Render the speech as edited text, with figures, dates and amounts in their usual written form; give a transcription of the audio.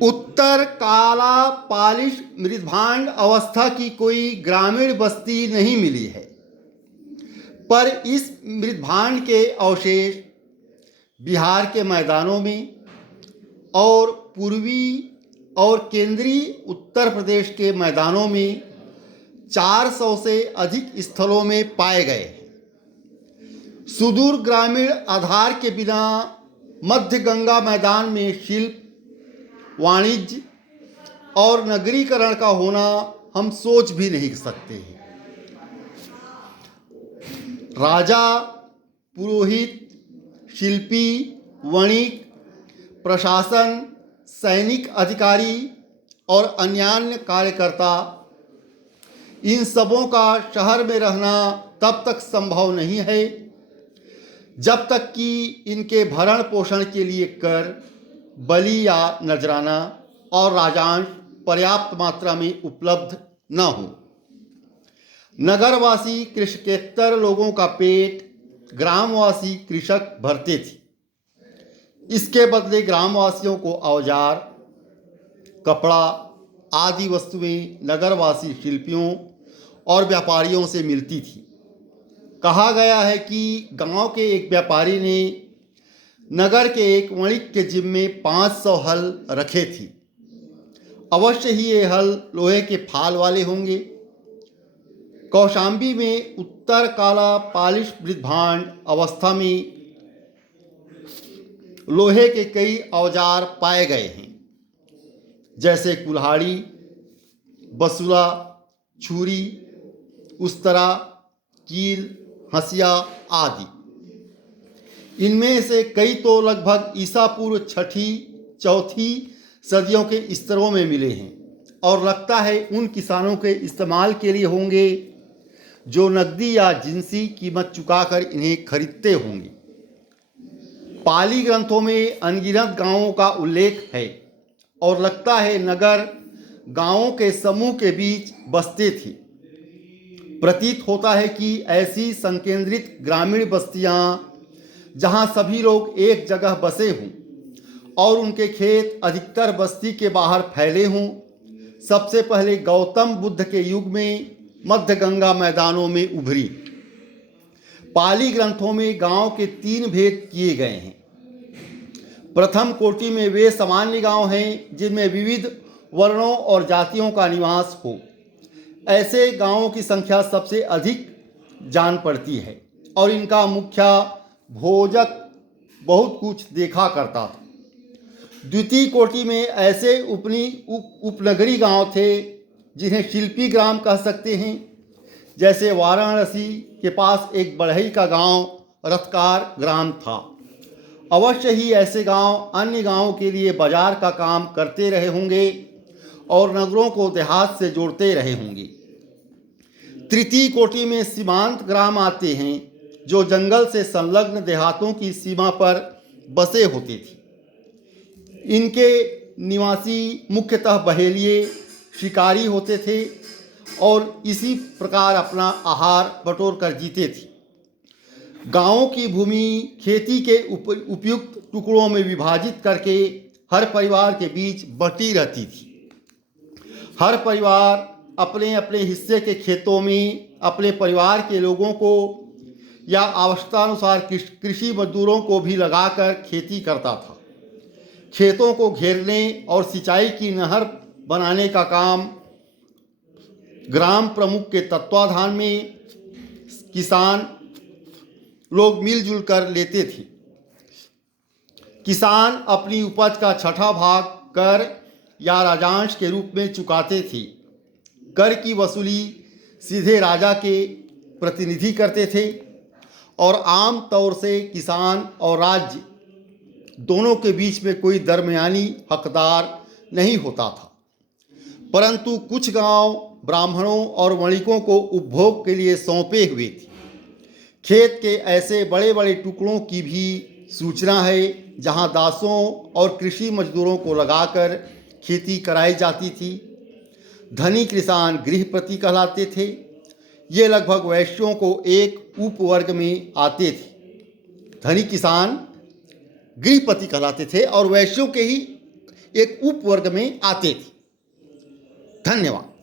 उत्तर काला पालिश मृदभांड अवस्था की कोई ग्रामीण बस्ती नहीं मिली है, पर इस मृदभांड के अवशेष बिहार के मैदानों में और पूर्वी और केंद्रीय उत्तर प्रदेश के मैदानों में 400 से अधिक स्थलों में पाए गए। सुदूर ग्रामीण आधार के बिना मध्य गंगा मैदान में शिल्प, वाणिज्य और नगरीकरण का होना हम सोच भी नहीं सकते हैं। राजा, पुरोहित, शिल्पी, वणिक, प्रशासन, सैनिक अधिकारी और अन्य कार्यकर्ता, इन सबों का शहर में रहना तब तक संभव नहीं है जब तक कि इनके भरण पोषण के लिए कर, बलि या नजराना और राजांश पर्याप्त मात्रा में उपलब्ध न हो। नगरवासी कृषकेतर लोगों का पेट ग्रामवासी कृषक भरते थे। इसके बदले ग्रामवासियों को औजार, कपड़ा आदि वस्तुएं नगरवासी शिल्पियों और व्यापारियों से मिलती थी। कहा गया है कि गांव के एक व्यापारी ने नगर के एक वणिक के जिम्मे 500 हल रखे थे। अवश्य ही ये हल लोहे के फाल वाले होंगे। कौशाम्बी में उत्तर काला पालिश मृदभांड अवस्था में लोहे के कई औजार पाए गए हैं, जैसे कुल्हाड़ी, बसुला, छुरी, उस्तरा, कील, हंसिया आदि। इनमें से कई तो लगभग ईसा पूर्व 6ठी-4ठी सदियों के स्तरों में मिले हैं और लगता है उन किसानों के इस्तेमाल के लिए होंगे जो नकदी या जिनसी कीमत चुकाकर इन्हें खरीदते होंगे। पाली ग्रंथों में अनगिनत गांवों का उल्लेख है और लगता है नगर गांवों के समूह के बीच बसते थे। प्रतीत होता है कि ऐसी संकेंद्रित ग्रामीण बस्तियां जहां सभी लोग एक जगह बसे हों और उनके खेत अधिकतर बस्ती के बाहर फैले हों, सबसे पहले गौतम बुद्ध के युग में मध्य गंगा मैदानों में उभरी। पाली ग्रंथों में गांव के 3 भेद किए गए हैं। प्रथम कोटि में वे सामान्य गांव हैं जिनमें विविध वर्णों और जातियों का निवास हो। ऐसे गांवों की संख्या सबसे अधिक जान पड़ती है और इनका मुखिया भोजक बहुत कुछ देखा करता था। द्वितीय कोटि में ऐसे उपनगरी गांव थे जिन्हें शिल्पी ग्राम कह सकते हैं, जैसे वाराणसी के पास एक बढ़ई का गांव रथकार ग्राम था। अवश्य ही ऐसे गांव अन्य गांवों के लिए बाजार का काम करते रहे होंगे और नगरों को देहात से जोड़ते रहे होंगे। तृतीय कोटि में सीमांत ग्राम आते हैं जो जंगल से संलग्न देहातों की सीमा पर बसे होते थे। इनके निवासी मुख्यतः बहेलिए, शिकारी होते थे और इसी प्रकार अपना आहार बटोर कर जीते थे। गांवों की भूमि खेती के उपयुक्त टुकड़ों में विभाजित करके हर परिवार के बीच बंटी रहती थी। हर परिवार अपने अपने हिस्से के खेतों में अपने परिवार के लोगों को या आवश्यकतानुसार कृषि मजदूरों को भी लगाकर खेती करता था। खेतों को घेरने और सिंचाई की नहर बनाने का काम ग्राम प्रमुख के तत्वाधान में किसान लोग मिलजुल कर लेते थे। किसान अपनी उपज का 6ठा भाग कर या राजांश के रूप में चुकाते थे। कर की वसूली सीधे राजा के प्रतिनिधि करते थे और आम तौर से किसान और राज्य दोनों के बीच में कोई दरमियानी हकदार नहीं होता था। परंतु कुछ गांव ब्राह्मणों और वणिकों को उपभोग के लिए सौंपे हुए थे। खेत के ऐसे बड़े बड़े टुकड़ों की भी सूचना है जहां दासों और कृषि मजदूरों को लगाकर खेती कराई जाती थी। धनी किसान गृहपति कहलाते थे। ये लगभग वैश्यों को एक उपवर्ग में आते थे। धनी किसान गृहपति कहलाते थे और वैश्यों के ही एक उपवर्ग में आते थे। धन्यवाद।